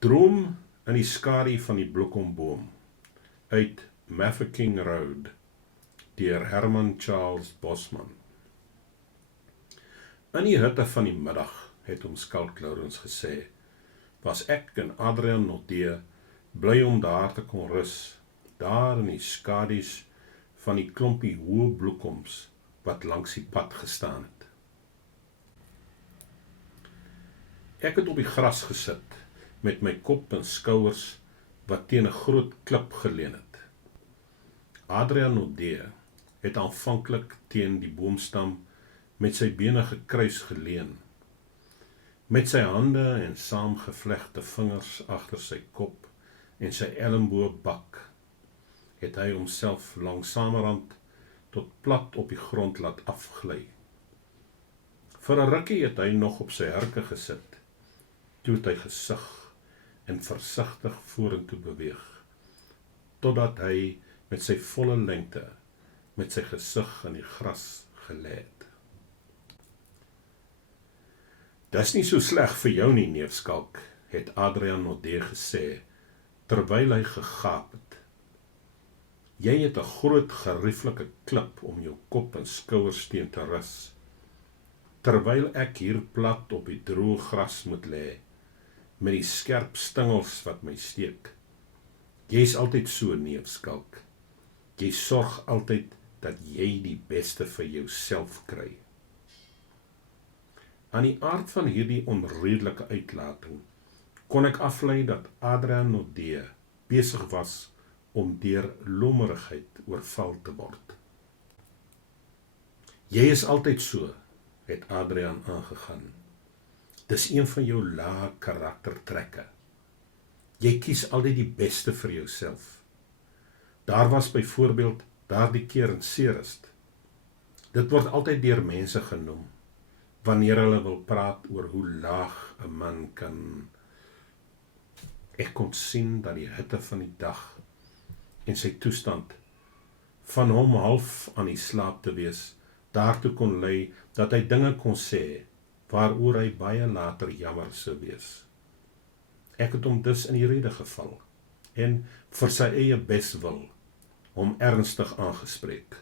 Droom in die skadu van die bloekomboom uit Mafeking Road deur Herman Charles Bosman. In die hitte van die middag, het ons Skalk Lourens gesê, was ek en Adrian Nodé bly om daar te kon rus, daar in die skadu's van die klompie hoë bloekoms wat langs die pad gestaan het. Ek het op die gras gesit, met my kop en skouers wat teen 'n groot klip geleun het. Adrian Nodé het aanvanklik teen die boomstam met sy bene gekruis geleun. Met sy hande en saamgevlegte vingers agter sy kop en sy elmboë bak, het hy homself langsamerhand tot plat op die grond laat afgly. Vir 'n rukkie het hy nog op sy hurke gesit, toe het hy gesug en versigtig vorentoe beweeg, totdat hy met sy volle lengte, met sy gesig in die gras gelê het. Dis nie so sleg vir jou nie, neef Skalk, het Adrian Nodé gesê, terwyl hy gegaap het. Jy het 'n groot gerieflike klip om jou kop en skouers teen te rus, terwyl ek hier plat op die droë gras moet lê, met die skerp stingels wat my steek. Jy's altyd so, neef Skalk. Jy sorg altyd dat jy die beste vir jouself kry. Aan die aard van hierdie onredelike uitlating kon ek aflei dat Adrian Nodé besig was om deur lommerigheid oorval te word. Jy is altyd so, het Adrian aangegaan. Dis een van jou lae karaktertrekke. Jy kies altyd die beste vir jouself. Daar was byvoorbeeld daardie keer in Ceres. Dit word altyd deur mense genoem, wanneer hulle wil praat oor hoe laag 'n man kan. Ek kon sien dat die hitte van die dag en sy toestand van hom half aan die slaap te wees, daartoe kon lei dat hy dinge kon sê, waaroor hy baie later jammer sou wees. Ek het hom dus in die rede geval, en vir sy eie beswil, hom ernstig aangespreek.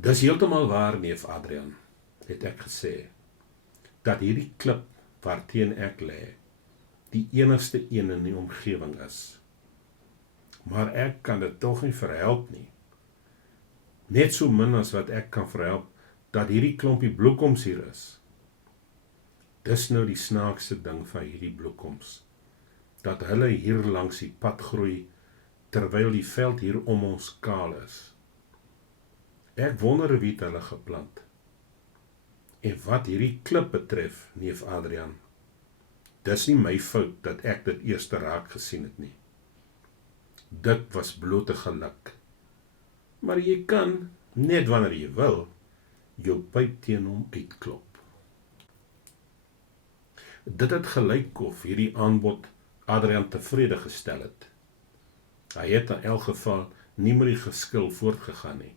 Dis heeltemal waar, neef Adrian, het ek gesê, dat hierdie klip waarteen ek lê, die enigste een in die omgewing is. Maar ek kan dit tog nie verhelp nie. Net so min as wat ek kan verhelp, dat hierdie klompie bloekoms hier is. Dis nou die snaakste ding van hierdie bloekoms, dat hulle hier langs die pad groei, terwyl die veld hier om ons kaal is. Ek wonder wie het hulle geplant. En wat hierdie klip betref, neef Adrian, dis nie my fout dat ek dit eers raak gesien het nie. Dit was blote geluk. Maar jy kan, net wanneer jy wil, jou pyp teen hom uitklop. Dit het gelyk of hierdie aanbod Adrian tevrede gestel het. Hy het in elk geval nie met die geskil voortgegaan nie.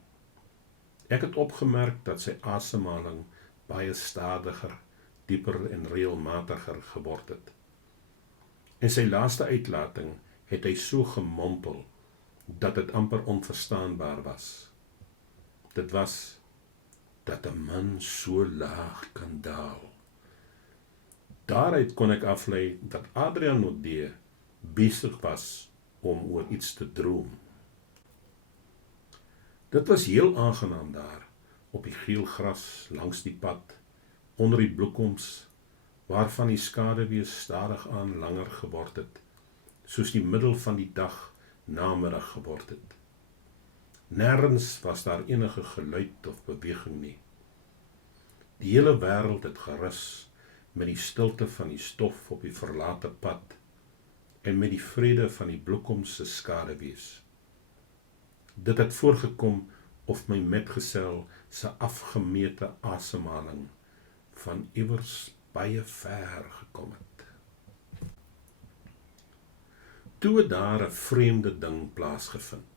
Ek het opgemerk dat sy asemhaling baie stadiger, dieper en reëlmatiger geword het. En sy laaste uitlating het hy so gemompel, dat dit amper onverstaanbaar was. Dit was, dat 'n man so laag kan daal. Daaruit kon ek aflei dat Adrian Nodé besig was om oor iets te droom. Dit was heel aangenaam daar, op die geel gras langs die pad, onder die bloekoms, waarvan die skaduwee stadig aan langer geword het, soos die middel van die dag namiddag geword het. Nêrens was daar enige geluid of beweging nie. Die hele wêreld het gerus met die stilte van die stof op die verlate pad en met die vrede van die bloekoms se skaduwees. Dit het voorgekom of my metgesel se afgemete asemhaling van iewers baie ver gekom het. Toe het daar 'n vreemde ding plaasgevind.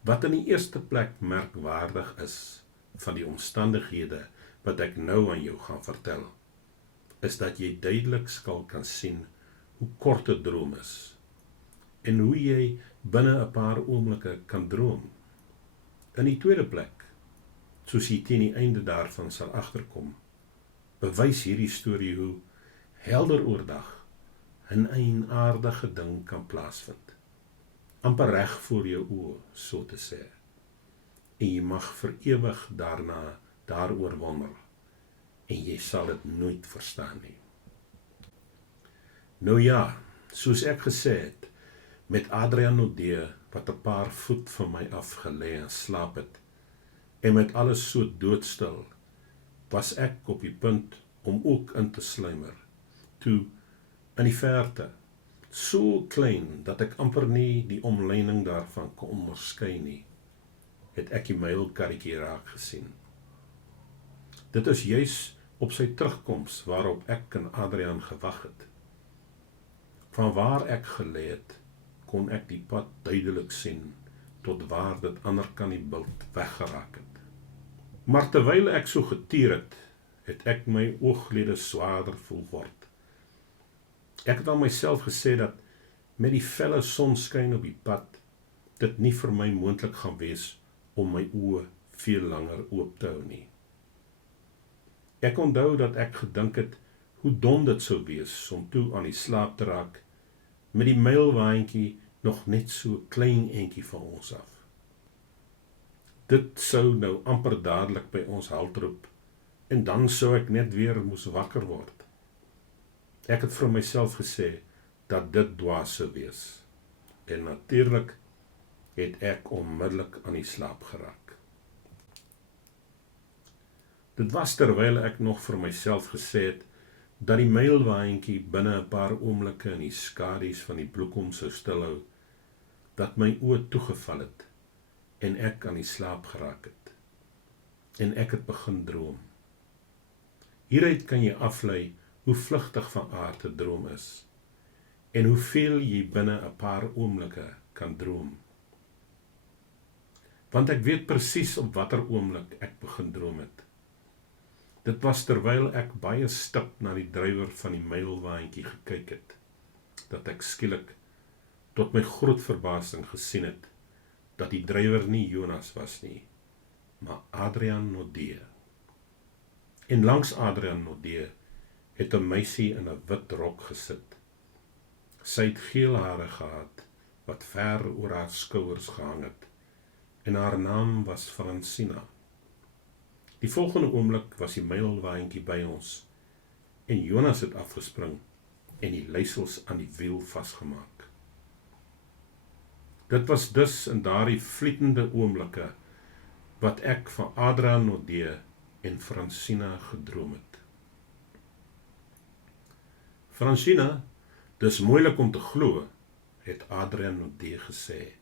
Wat in die eerste plek merkwaardig is van die omstandighede wat ek nou aan jou gaan vertel, is dat jy duidelik skal kan sien hoe kort 'n droom is en hoe jy binne 'n paar oomblikke kan droom. In die tweede plek, soos jy teen die einde daarvan sal agterkom, bewys hierdie storie hoe helder oordag 'n eienaardige ding kan plaasvind. Amper reg voor jou oë, so te sê. En jy mag vir ewig daaroor wonder. En jy sal dit nooit verstaan nie. Nou ja, soos ek gesê het, met Adrian Nodee, wat 'n paar voet van my af gelê en slaap het, en met alles so doodstil, was ek op die punt om ook in te sluimer, toe in die verte, so klein, dat ek amper nie die omlyning daarvan kon onderskei nie, het ek die mylkarretjie raak gesien. Dit is juis op sy terugkoms waarop ek en Adrian gewag het. Van waar ek gelê het, kon ek die pad duidelik sien, tot waar dit ander kan die bult weggeraak het. Maar terwyl ek so getuur het, het ek my ooglede swaarder voel word. Ek het aan myself gesê dat met die felle sonskyn op die pad, dit nie vir my moontlik gaan wees om my oë veel langer oop te hou nie. Ek onthou dat ek gedink het hoe dom dit sou wees om toe aan die slaap te raak, met die mylwaantjie nog net so klein entjie van ons af. Dit sou nou amper dadelik by ons halt roep, en dan sou ek net weer moes wakker word. Ek het vir myself gesê dat dit dwaas sou wees, en natuurlik het ek onmiddellik aan die slaap geraak. Dit was terwyl ek nog vir myself gesê het, dat die mylwaantjie binne 'n paar oomblikke in die skadu's van die bloekom sou stilhou, dat my oë toegeval het, en ek aan die slaap geraak het. En ek het begin droom. Hieruit kan jy aflei hoe vlugtig van aard 'n droom is, en hoeveel jy binne 'n paar oomblikke kan droom. Want ek weet presies op watter oomblik ek begin droom het. Dit was terwyl ek baie stip na die drywer van die mylwaantjie gekyk het, dat ek skielik tot my groot verbasing gesien het, dat die drywer nie Jonas was nie, maar Adrian Nodee. En langs Adrian Nodee het 'n meisie in 'n wit rok gesit. Sy het geel hare gehad, wat ver oor haar skouers gehang het, en haar naam was Francina. Die volgende oomblik was die mylwaantjie by ons, en Jonas het afgespring en die leisels aan die wiel vasgemaak. Dit was dus in daardie vlietende oomblikke wat ek van Adrian Nodee en Francina gedroom het. Francina, dis moeilik om te glo, het Adrian Nodee gesê,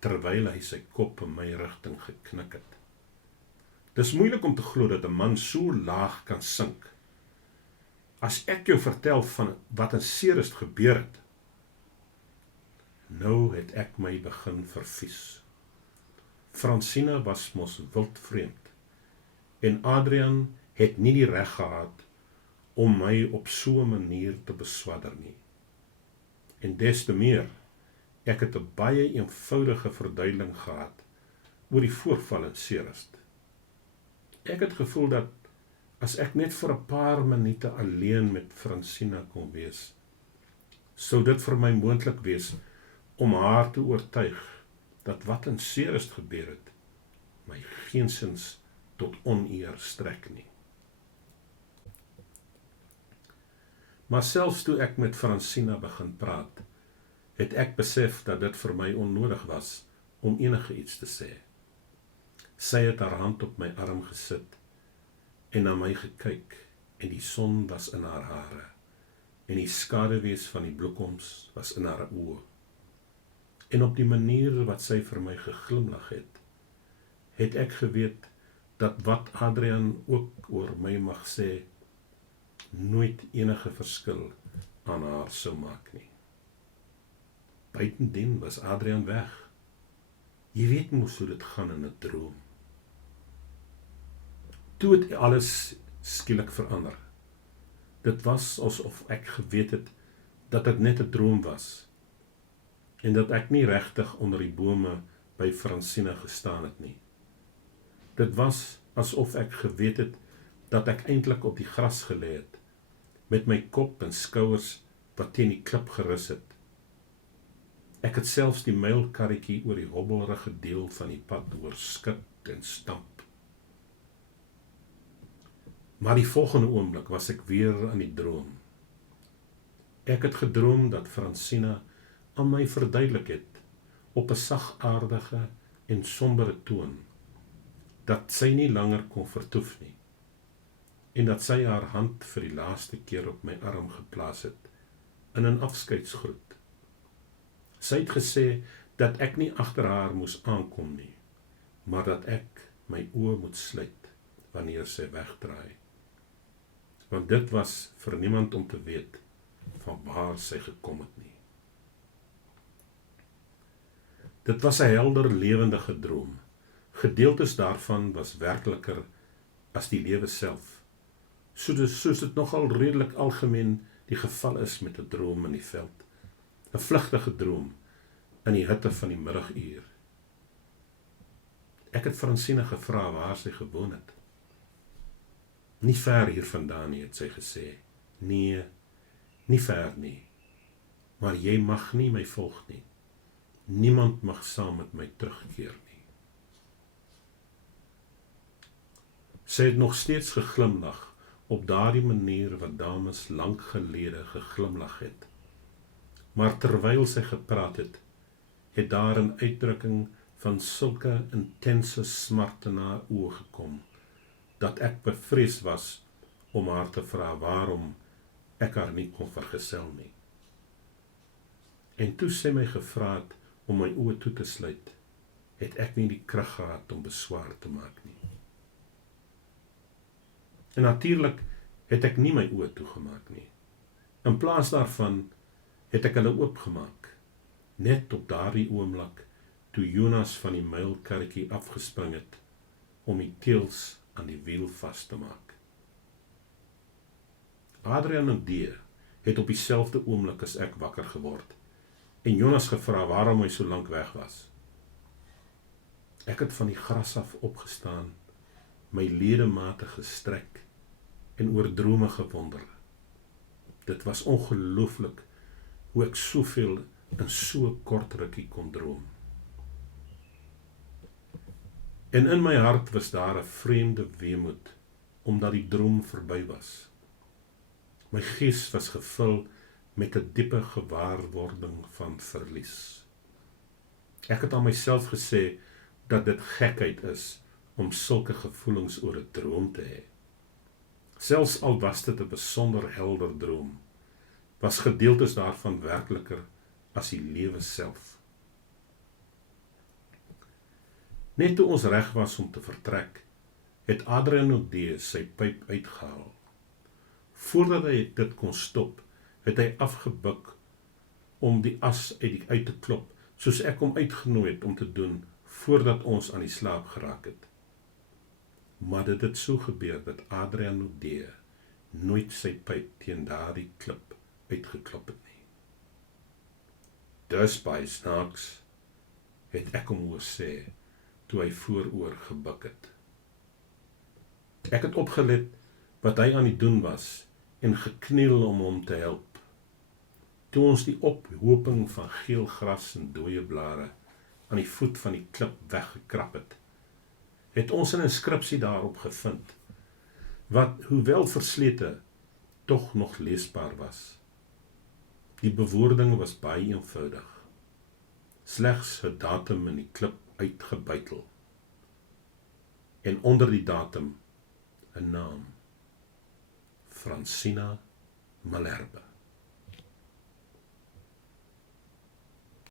terwyl hy sy kop in my rigting geknik het. Dis moeilik om te glo dat 'n man so laag kan sink. As ek jou vertel van wat in Ceres gebeur het, nou het ek my begin vervies. Francina was mos wildvreemd, en Adrian het nie die reg gehad om my op so 'n manier te beswadder nie. En des te meer, ek het 'n baie eenvoudige verduideliking gehad oor die voorval in Ceres. Ek het gevoel dat as ek net vir 'n paar minute alleen met Francina kon wees, sou dit vir my moontlik wees om haar te oortuig dat wat in Ceres gebeur het, my geensins tot oneer strek nie. Maar selfs toe ek met Francina begin praat, het ek besef dat dit vir my onnodig was om enige iets te sê. Sy het haar hand op my arm gesit en na my gekyk, en die son was in haar hare, en die skaduwees van die bloekoms was in haar oë. En op die manier wat sy vir my geglimlag het ek geweet dat wat Adrian ook oor my mag sê, nooit enige verskil aan haar sou maak nie. Buitendien was Adrian weg. Jy weet mos hoe dit gaan in 'n droom. Toe het alles skielik verander. Dit was asof ek geweet het dat dit net 'n droom was en dat ek nie regtig onder die bome by Fransina gestaan het nie. Dit was asof ek geweet het dat ek eintlik op die gras gelê het, met my kop en skouers wat teen die klip gerus het. Ek het selfs die muilkarretjie oor die hobbelrige deel van die pad oorskud en stamp. Maar die volgende oomblik was ek weer aan die droom. Ek het gedroom dat Fransina aan my verduidelik het, op 'n sagaardige en sombere toon, dat sy nie langer kon vertoef nie, en dat sy haar hand vir die laaste keer op my arm geplaas het, in 'n afskeidsgroet. Sy het gesê dat ek nie agter haar moes aankom nie, maar dat ek my oë moet sluit wanneer sy wegdraai. Want dit was vir niemand om te weet van waar sy gekom het nie. Dit was 'n helder, lewendige droom. Gedeeltes daarvan was werkliker as die lewe self, soos dit nogal redelik algemeen die geval is met 'n droom in die veld. 'n vlugtige droom in die hitte van die middaguur. Ek het Fransina gevra waar sy gewoon het. Nie ver hier vandaan nie, het sy gesê. Nee, nie ver nie, maar jy mag nie my volg nie. Niemand mag saam met my terugkeer nie. Sy het nog steeds geglimlag op daardie manier wat dames lank gelede geglimlag het. Maar terwyl sy gepraat het, het daar 'n uitdrukking van sulke intense smart in haar oë gekom, dat ek bevrees was om haar te vra waarom ek haar nie kon vergesel nie. En toe sy my gevra het om my oë toe te sluit, het ek nie die krag gehad om beswaar te maak nie. En natuurlik het ek nie my oë toegemaak nie. In plaas daarvan het ek hulle oopgemaak, net op daardie oomblik toe Jonas van die muilkarretjie afgespring het om die teels aan die wiel vas te maak. Adrian en D het op dieselfde oomblik as ek wakker geword en Jonas gevra waarom hy so lank weg was. Ek het van die gras af opgestaan, my ledemate gestrek en oor drome gewonder. Dit was ongelooflik hoe ek soveel in so kort rukkie kon droom. En in my hart was daar 'n vreemde weemoed, omdat die droom verby was. My gees was gevul met 'n diepe gewaarwording van verlies. Ek het aan myself gesê dat dit gekheid is om sulke gevoelens oor 'n droom te hê. Selfs al was dit 'n besonder helder droom, was gedeeltes daarvan werkliker as die lewe self. Net toe ons reg was om te vertrek, het Adrian O'D sy pyp uitgehaal. Voordat hy dit kon stop, het hy afgebuk om die as uit te klop, soos ek hom uitgenooi het om te doen, voordat ons aan die slaap geraak het. Maar dit het so gebeur dat Adrian O'D nooit sy pyp teen daardie klip uitgeklop het nie. Dus by snaaks, het ek hom hoor sê, toe hy vooroor gebuk het. Ek het opgelet wat hy aan die doen was, en gekniel om hom te help. Toe ons die ophoping van geel gras en dooie blare aan die voet van die klip weggekrap het, het ons 'n inskripsie daarop gevind, wat, hoewel verslete, tog nog leesbaar was. Die bewoording was baie eenvoudig. Slegs 'n datum in die klip uitgebuitel. En onder die datum 'n naam. Fransina Malherbe.